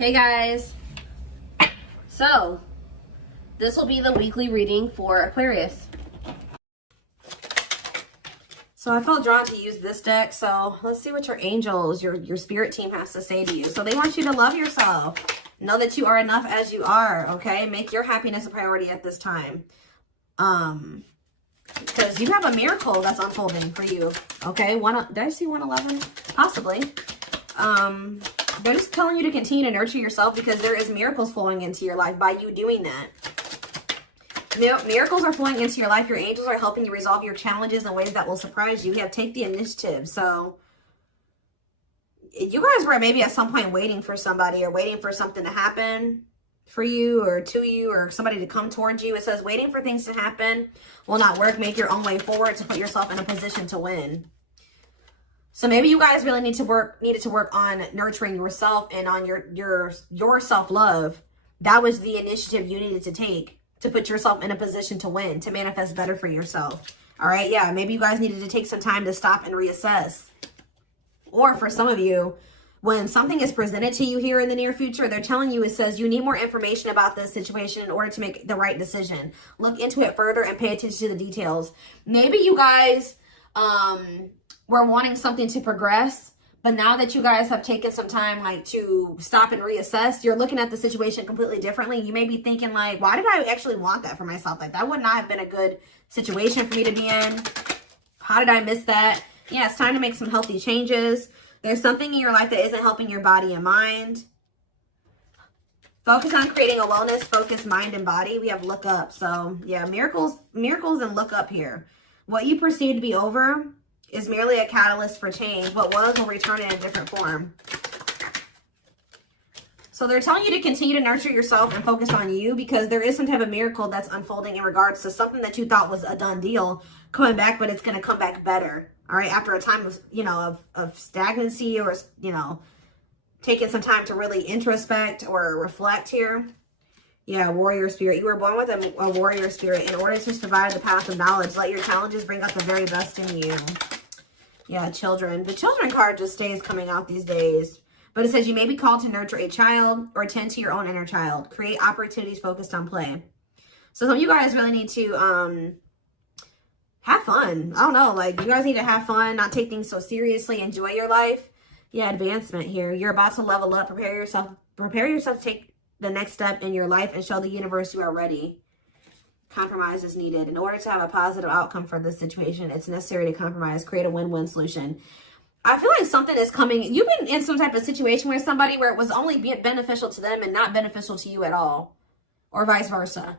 Hey guys, so this will be the weekly reading for Aquarius. So I felt drawn to use this deck, so let's see what your angels, your spirit team has to say to you. So they want you to love yourself. Know that you are enough as you are, okay? Make your happiness a priority at this time. Because you have a miracle that's unfolding for you, okay? Did I see 111? Possibly. They're just telling you to continue to nurture yourself because there is miracles flowing into your life by you doing that. Miracles are flowing into your life. Your angels are helping you resolve your challenges in ways that will surprise you. Take the initiative. So you guys were maybe at some point waiting for somebody or waiting for something to happen for you or to you or somebody to come towards you. It says waiting for things to happen will not work. Make your own way forward to put yourself in a position to win. So maybe you guys really needed to work on nurturing yourself and on your self-love. That was the initiative you needed to take to put yourself in a position to win, to manifest better for yourself. All right, yeah, maybe you guys needed to take some time to stop and reassess. Or for some of you, when something is presented to you here in the near future, they're telling you, it says you need more information about this situation in order to make the right decision. Look into it further and pay attention to the details. Maybe you guys were wanting something to progress, but now that you guys have taken some time like to stop and reassess, you're looking at the situation completely differently. You may be thinking like, why did I actually want that for myself? Like that would not have been a good situation for me to be in. How did I miss that? Yeah, it's time to make some healthy changes. There's something in your life that isn't helping your body and mind. Focus on creating a wellness focused mind and body. We have look up. So yeah, miracles and look up here. What you perceive to be over is merely a catalyst for change. What was will return in a different form. So they're telling you to continue to nurture yourself and focus on you because there is some type of miracle that's unfolding in regards to something that you thought was a done deal coming back, but it's going to come back better. All right. After a time of, of stagnancy or, taking some time to really introspect or reflect here. Yeah, warrior spirit. You were born with a warrior spirit in order to survive the path of knowledge. Let your challenges bring out the very best in you. Yeah, children. The children card just stays coming out these days. But it says you may be called to nurture a child or tend to your own inner child. Create opportunities focused on play. So some of you guys really need to have fun. I don't know. Like, you guys need to have fun, not take things so seriously. Enjoy your life. Yeah, advancement here. You're about to level up. Prepare yourself to take the next step in your life and show the universe you are ready. Compromise is needed. In order to have a positive outcome for this situation, it's necessary to compromise, create a win-win solution. I feel like something is coming. You've been in some type of situation with somebody where it was only beneficial to them and not beneficial to you at all, or vice versa.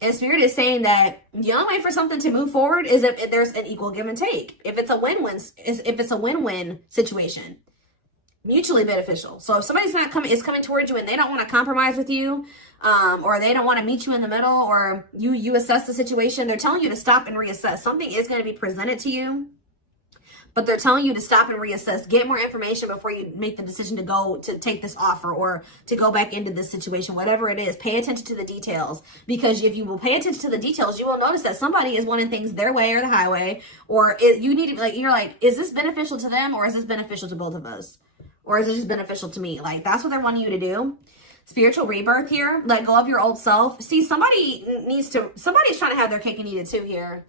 And Spirit is saying that the only way for something to move forward is if there's an equal give and take. If it's a win-win situation. Mutually beneficial. So if somebody's is coming towards you and they don't want to compromise with you, or they don't want to meet you in the middle, or you assess the situation, they're telling you to stop and reassess. Something is going to be presented to you, but they're telling you to stop and reassess. Get more information before you make the decision to take this offer or to go back into this situation, whatever it is. Pay attention to the details, because if you will pay attention to the details, you will notice that somebody is wanting things their way or the highway, or you need to you're like, is this beneficial to them or is this beneficial to both of us? Or is it just beneficial to me? Like, that's what they're wanting you to do. Spiritual rebirth here. Let go of your old self. See, somebody's trying to have their cake and eat it too here.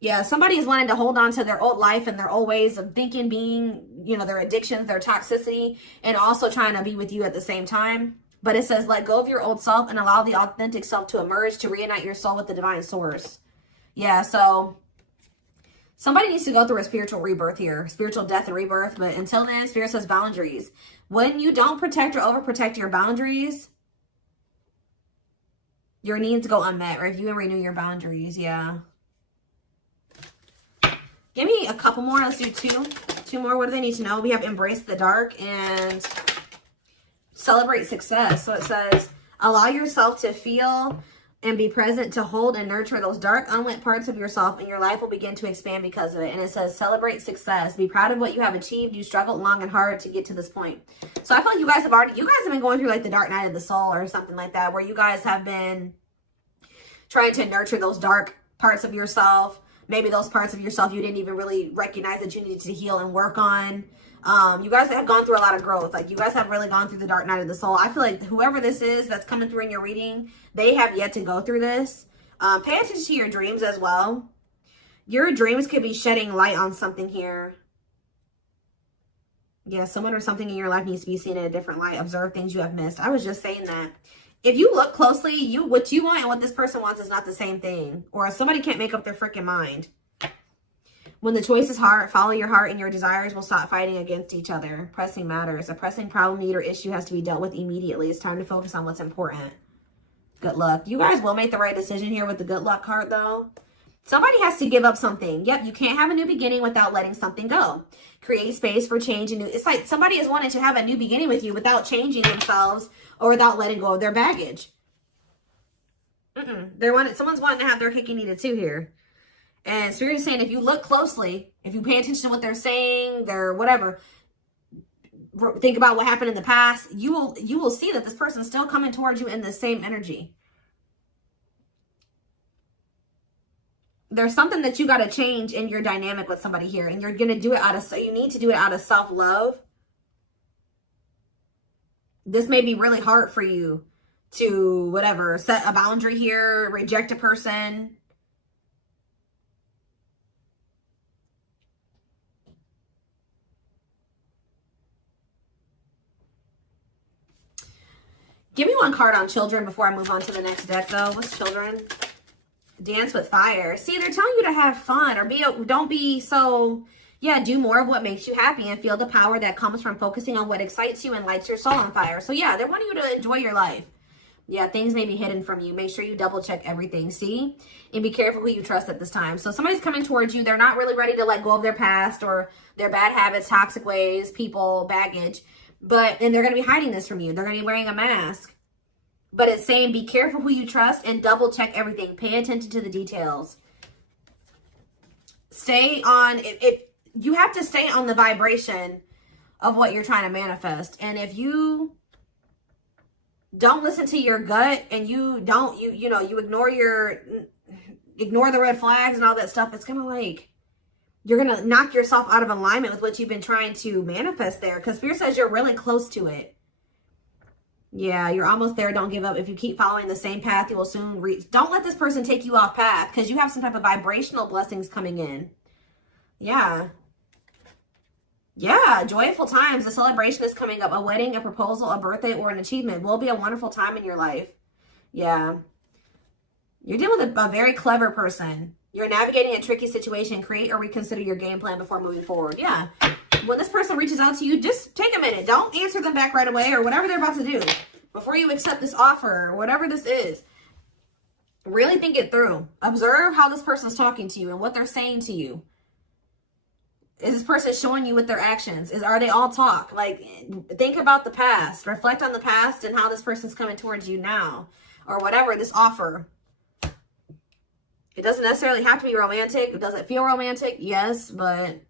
Yeah, somebody is wanting to hold on to their old life and their old ways of thinking, being, their addictions, their toxicity, and also trying to be with you at the same time. But it says, let go of your old self and allow the authentic self to emerge, to reunite your soul with the divine source. Yeah, so somebody needs to go through a spiritual rebirth here, spiritual death and rebirth. But until then, Spirit says boundaries. When you don't protect or overprotect your boundaries, your needs go unmet. Review and renew your boundaries. Yeah. Give me a couple more. Let's do two more. What do they need to know? We have embrace the dark and celebrate success. So it says, allow yourself to feel and be present to hold and nurture those dark, unlit parts of yourself, and your life will begin to expand because of it. And it says, celebrate success. Be proud of what you have achieved. You struggled long and hard to get to this point. So I feel like you guys have been going through like the dark night of the soul or something like that, where you guys have been trying to nurture those dark parts of yourself. Maybe those parts of yourself you didn't even really recognize that you needed to heal and work on. You guys have gone through a lot of growth. Like, you guys have really gone through the dark night of the soul. I feel like whoever this is that's coming through in your reading, they have yet to go through this. Pay attention to your dreams as well. Your dreams could be shedding light on something here. Yeah, someone or something in your life needs to be seen in a different light. Observe things you have missed. I was just saying that. If you look closely, what you want and what this person wants is not the same thing. Or somebody can't make up their freaking mind. When the choice is hard, follow your heart and your desires will stop fighting against each other. Pressing matters. A pressing problem, need, or issue has to be dealt with immediately. It's time to focus on what's important. Good luck. You guys will make the right decision here with the good luck card, though. Somebody has to give up something. Yep, you can't have a new beginning without letting something go. Create space for change. And new. It's like somebody is wanting to have a new beginning with you without changing themselves or without letting go of their baggage. Someone's wanting to have their cake and eat it too here. And Spirit is saying, if you look closely, if you pay attention to what they're saying, their whatever, think about what happened in the past, you will see that this person's still coming towards you in the same energy. There's something that you got to change in your dynamic with somebody here, and you're going to do it you need to do it out of self-love. This may be really hard for you to, whatever, set a boundary here, reject a person. Give me one card on children before I move on to the next deck, though. What's children? Dance with fire. See, they're telling you to have fun or don't be so, yeah, do more of what makes you happy and feel the power that comes from focusing on what excites you and lights your soul on fire. So, yeah, they want you to enjoy your life. Yeah, things may be hidden from you. Make sure you double check everything, see? And be careful who you trust at this time. So somebody's coming towards you. They're not really ready to let go of their past or their bad habits, toxic ways, people, baggage. And they're going to be hiding this from you. They're going to be wearing a mask. But it's saying be careful who you trust and double check everything. Pay attention to the details. Stay on, you have to stay on the vibration of what you're trying to manifest. And if you don't listen to your gut and you ignore the red flags and all that stuff, it's going to like, you're going to knock yourself out of alignment with what you've been trying to manifest there. Because Spirit says you're really close to it. Yeah, you're almost there. Don't give up. If you keep following the same path, you will soon reach. Don't let this person take you off path because you have some type of vibrational blessings coming in. Yeah. Yeah, joyful times. A celebration is coming up. A wedding, a proposal, a birthday, or an achievement will be a wonderful time in your life. Yeah. You're dealing with a very clever person. You're navigating a tricky situation. Create or reconsider your game plan before moving forward. Yeah. When this person reaches out to you, just take a minute. Don't answer them back right away or whatever they're about to do. Before you accept this offer or whatever this is, really think it through. Observe how this person's talking to you and what they're saying to you. Is this person showing you with their actions? Are they all talk? Like, think about the past. Reflect on the past and how this person's coming towards you now. Or whatever, this offer. It doesn't necessarily have to be romantic. Does it feel romantic? Yes, but...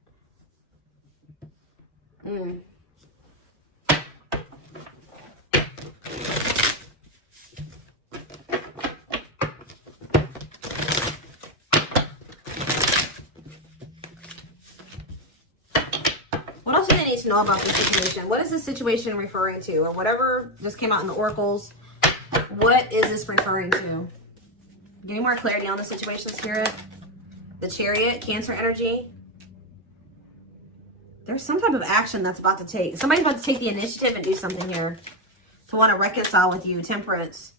What else do they need to know about this situation? What is this situation referring to? Or whatever just came out in the oracles. What is this referring to? Give me more clarity on the situation, Spirit. The Chariot, Cancer energy. There's some type of action that's about to take. Somebody's about to take the initiative and do something here. To want to reconcile with you. Temperance.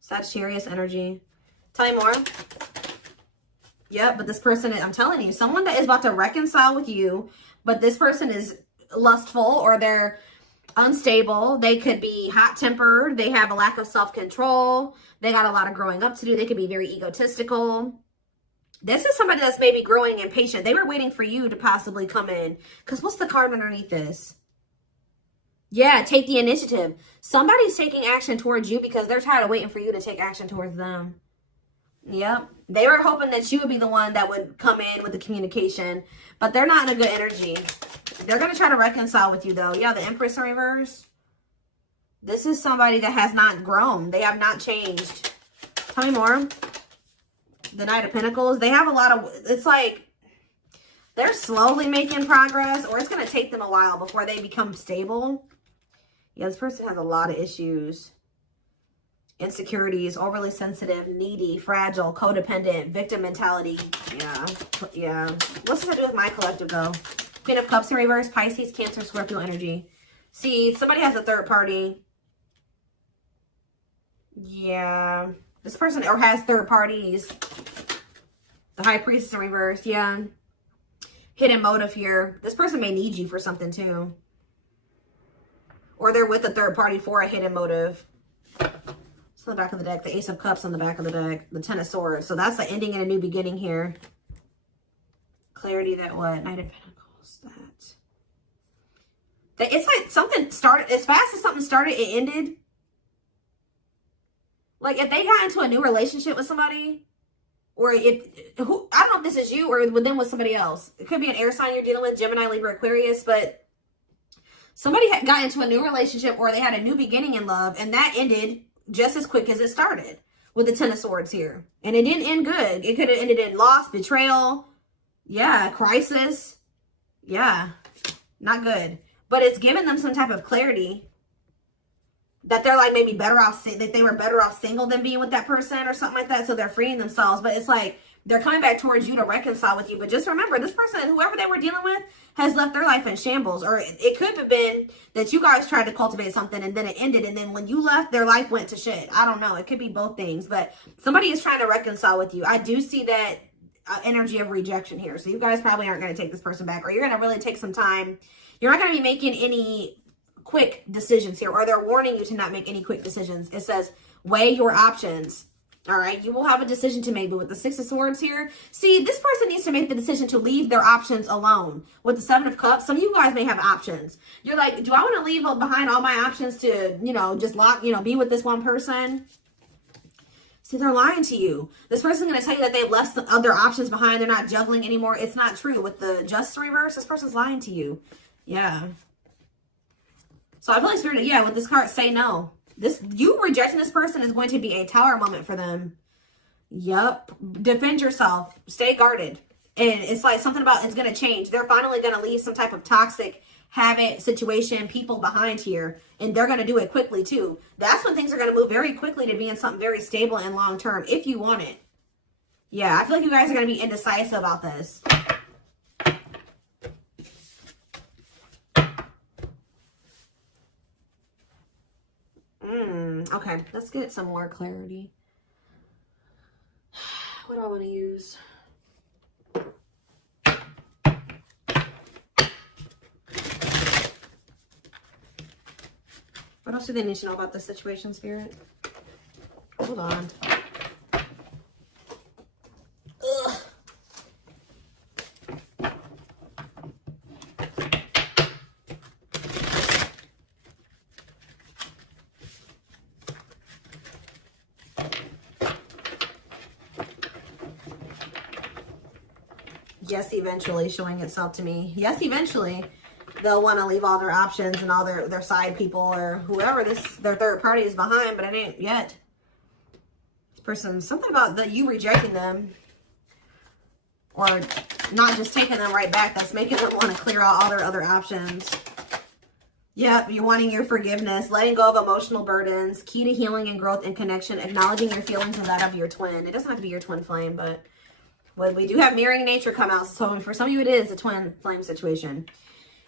Sagittarius energy. Tell me more. Yep, but this person, I'm telling you, someone that is about to reconcile with you, but this person is lustful or they're unstable. They could be hot-tempered. They have a lack of self-control. They got a lot of growing up to do. They could be very egotistical. This is somebody that's maybe growing impatient. They were waiting for you to possibly come in. Because what's the card underneath this? Yeah, take the initiative. Somebody's taking action towards you because they're tired of waiting for you to take action towards them. Yep. They were hoping that you would be the one that would come in with the communication. But they're not in a good energy. They're going to try to reconcile with you, though. Yeah, the Empress in reverse. This is somebody that has not grown. They have not changed. Tell me more. The Knight of Pentacles. They have a lot of... It's like... They're slowly making progress, or it's going to take them a while before they become stable. Yeah, this person has a lot of issues. Insecurities, overly sensitive, needy, fragile, codependent, victim mentality. Yeah. What's this have to do with my collective, though? Queen of Cups in reverse, Pisces, Cancer, Scorpio energy. See, somebody has a third party. Yeah. This person or has third parties. The High Priestess in reverse. Yeah. Hidden motive here. This person may need you for something too. Or they're with a third party for a hidden motive. It's on the back of the deck. The Ace of Cups on the back of the deck. The Ten of Swords. So that's the ending and a new beginning here. Clarity that what? Knight of Pentacles. That. It's like something started. As fast as something started, it ended. Like if they got into a new relationship with somebody. Or I don't know if this is you or with them with somebody else. It could be an air sign you're dealing with, Gemini, Libra, Aquarius, but somebody got into a new relationship or they had a new beginning in love, and that ended just as quick as it started with the Ten of Swords here. And it didn't end good. It could have ended in loss, betrayal, yeah, crisis. Yeah, not good. But it's given them some type of clarity that they're like maybe better off, that they were better off single than being with that person or something like that. So they're freeing themselves. But it's like they're coming back towards you to reconcile with you. But just remember, this person, whoever they were dealing with, has left their life in shambles. Or it could have been that you guys tried to cultivate something and then it ended. And then when you left, their life went to shit. I don't know. It could be both things. But somebody is trying to reconcile with you. I do see that energy of rejection here. So you guys probably aren't going to take this person back. Or you're going to really take some time. You're not going to be making any quick decisions here, or they're warning you to not make any quick decisions. It says weigh your options. All right, you will have a decision to make. But with the Six of Swords here, see, this person needs to make the decision to leave their options alone. With the Seven of Cups, some of you guys may have options. You're like, do I want to leave behind all my options to, you know, just be with this one person? See, they're lying to you. This person's going to tell you that they've left some other options behind. They're not juggling anymore. It's not true. With the Justice reverse, this person's lying to you. Yeah. So I feel like Spirit, yeah, with this card, say no. You rejecting this person is going to be a tower moment for them. Yep. Defend yourself. Stay guarded. And it's like something about it's going to change. They're finally going to leave some type of toxic habit, situation, people behind here. And they're going to do it quickly too. That's when things are going to move very quickly to be in something very stable and long term if you want it. Yeah, I feel like you guys are going to be indecisive about this. Okay, let's get some more clarity. What do I want to use? What else do they need to know about the situation, Spirit? Hold on. Ugh. Yes, eventually, showing itself to me. Yes, eventually, they'll want to leave all their options and all their side people or whoever their third party is behind, but it ain't yet. This person, something about you rejecting them or not just taking them right back, that's making them want to clear out all their other options. Yep, you're wanting your forgiveness, letting go of emotional burdens, key to healing and growth and connection, acknowledging your feelings and that of your twin. It doesn't have to be your twin flame, but well, we do have mirroring nature come out. So for some of you, it is a twin flame situation.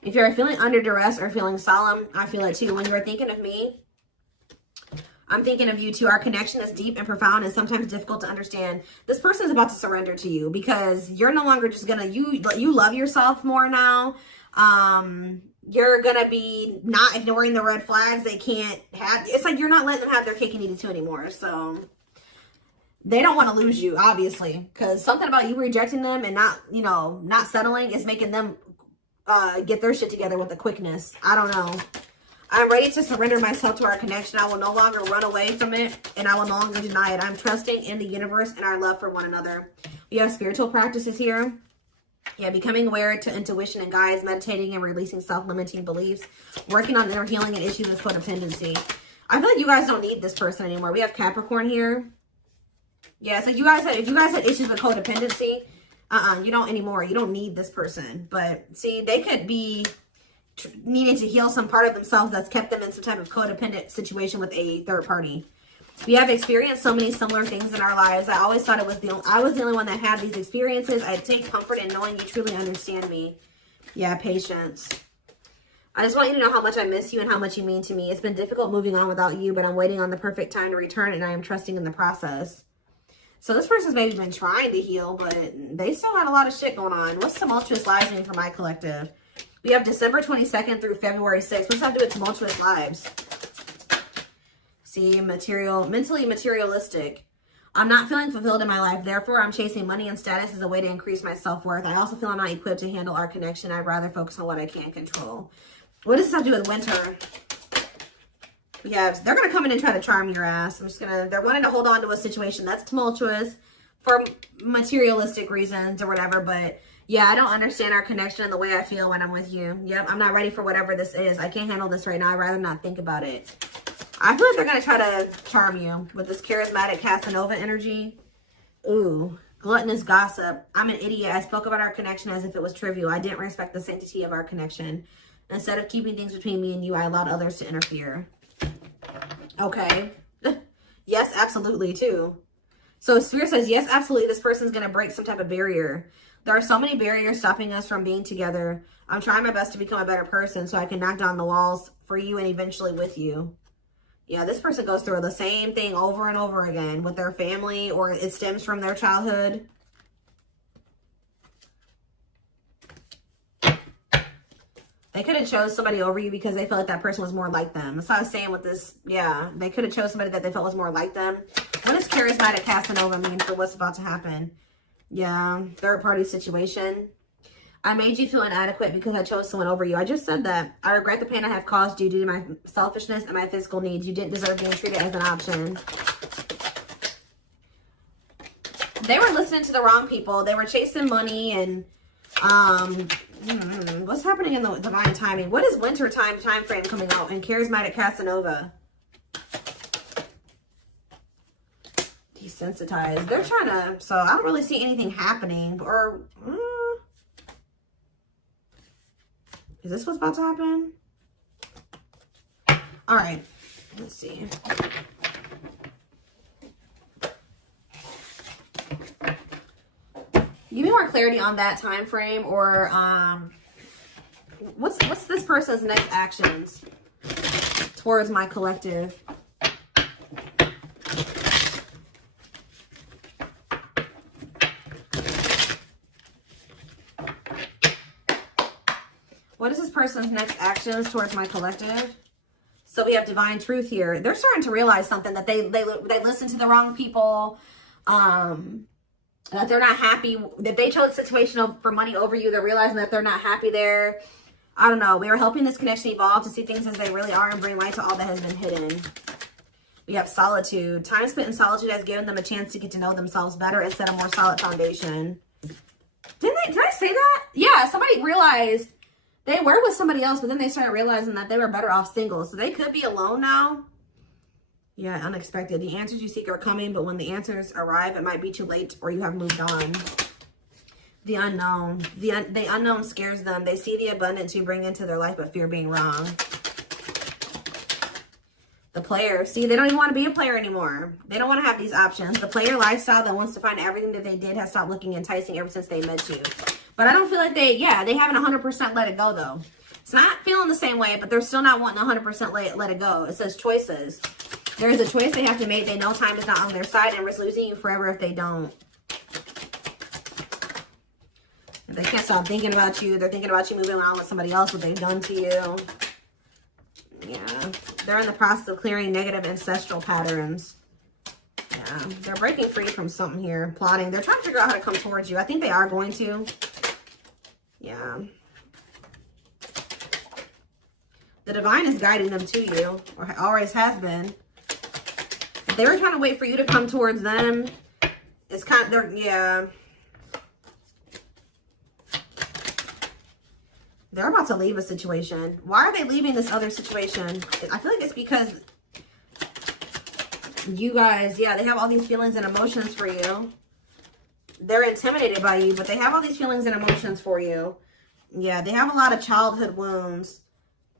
If you're feeling under duress or feeling solemn, I feel it too. When you're thinking of me, I'm thinking of you too. Our connection is deep and profound and sometimes difficult to understand. This person is about to surrender to you because you're no longer just gonna, you love yourself more now. You're gonna be not ignoring the red flags. They can't have, it's like you're not letting them have their cake and eat it too anymore. So they don't want to lose you, obviously, because something about you rejecting them and not settling is making them get their shit together with a quickness. I don't know. I'm ready to surrender myself to our connection. I will no longer run away from it, and I will no longer deny it. I'm trusting in the universe and our love for one another. We have spiritual practices here. Yeah, becoming aware to intuition and guides, meditating and releasing self-limiting beliefs, working on inner healing and issues with codependency. I feel like you guys don't need this person anymore. We have Capricorn here. Yeah, so if you guys had issues with codependency, You don't anymore. You don't need this person. But see, they could be needing to heal some part of themselves that's kept them in some type of codependent situation with a third party. We have experienced so many similar things in our lives. I always thought I was the only one that had these experiences. I take comfort in knowing you truly understand me. Yeah, patience. I just want you to know how much I miss you and how much you mean to me. It's been difficult moving on without you, but I'm waiting on the perfect time to return, and I am trusting in the process. So this person's maybe been trying to heal, but they still had a lot of shit going on. What's tumultuous lives mean for my collective? We have December 22nd through February 6th. What's that have to do with tumultuous lives? See, mentally materialistic. I'm not feeling fulfilled in my life. Therefore, I'm chasing money and status as a way to increase my self-worth. I also feel I'm not equipped to handle our connection. I'd rather focus on what I can control. What does this have to do with winter? Yeah, they're going to come in and try to charm your ass. They're wanting to hold on to a situation that's tumultuous for materialistic reasons or whatever. But yeah, I don't understand our connection and the way I feel when I'm with you. Yep, I'm not ready for whatever this is. I can't handle this right now. I'd rather not think about it. I feel like they're going to try to charm you with this charismatic Casanova energy. Ooh, gluttonous gossip. I'm an idiot. I spoke about our connection as if it was trivial. I didn't respect the sanctity of our connection. Instead of keeping things between me and you, I allowed others to interfere. Okay. Yes, absolutely, too. So Spirit says, yes, absolutely, this person's going to break some type of barrier. There are so many barriers stopping us from being together. I'm trying my best to become a better person so I can knock down the walls for you and eventually with you. Yeah, this person goes through the same thing over and over again with their family, or it stems from their childhood. They could have chose somebody over you because they felt like that person was more like them. That's what I was saying with this. Yeah, they could have chose somebody that they felt was more like them. What does charismatic Casanova mean for what's about to happen? Yeah, third party situation. I made you feel inadequate because I chose someone over you. I just said that. I regret the pain I have caused you due to my selfishness and my physical needs. You didn't deserve being treated as an option. They were listening to the wrong people. They were chasing money and what's happening in the divine timing? What is winter time frame coming out in charismatic Casanova? Desensitized. They're trying to, so I don't really see anything happening. Or is this what's about to happen? All right, let's see. Give me more clarity on that time frame, or what's this person's next actions towards my collective? What is this person's next actions towards my collective? So we have divine truth here. They're starting to realize something, that they listen to the wrong people. That they're not happy. That they chose a situation for money over you. They're realizing that they're not happy there. I don't know. We are helping this connection evolve to see things as they really are and bring light to all that has been hidden. We have solitude. Time spent in solitude has given them a chance to get to know themselves better and set a more solid foundation. Did I say that? Yeah, somebody realized they were with somebody else, but then they started realizing that they were better off single. So they could be alone now. Yeah, unexpected. The answers you seek are coming, but when the answers arrive, it might be too late or you have moved on. The unknown. The unknown scares them. They see the abundance you bring into their life, but fear being wrong. The player. See, they don't even want to be a player anymore. They don't want to have these options. The player lifestyle that wants to find everything that they did has stopped looking enticing ever since they met you. But I don't feel like they haven't 100% let it go, though. It's not feeling the same way, but they're still not wanting 100% let it go. It says choices. There is a choice they have to make. They know time is not on their side and risk losing you forever if they don't. They can't stop thinking about you. They're thinking about you moving on with somebody else, what they've done to you. Yeah. They're in the process of clearing negative ancestral patterns. Yeah. They're breaking free from something here. Plotting. They're trying to figure out how to come towards you. I think they are going to. Yeah. The divine is guiding them to you, or always has been. If they were trying to wait for you to come towards them, it's kind of, yeah. They're about to leave a situation. Why are they leaving this other situation? I feel like it's because you guys, yeah, they have all these feelings and emotions for you. They're intimidated by you, but they have all these feelings and emotions for you. Yeah, they have a lot of childhood wounds.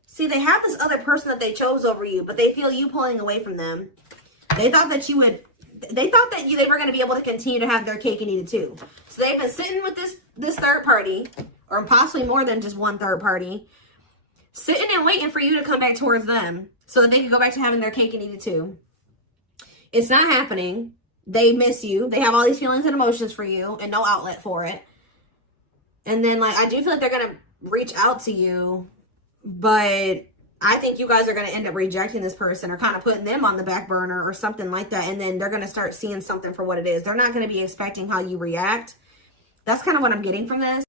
See, they have this other person that they chose over you, but they feel you pulling away from them. They thought that you would, they thought that they were going to be able to continue to have their cake and eat it too. So they've been sitting with this third party, or possibly more than just one third party, sitting and waiting for you to come back towards them so that they can go back to having their cake and eat it too. It's not happening. They miss you. They have all these feelings and emotions for you and no outlet for it. And then, like, I do feel like they're going to reach out to you, but I think you guys are going to end up rejecting this person or kind of putting them on the back burner or something like that. And then they're going to start seeing something for what it is. They're not going to be expecting how you react. That's kind of what I'm getting from this.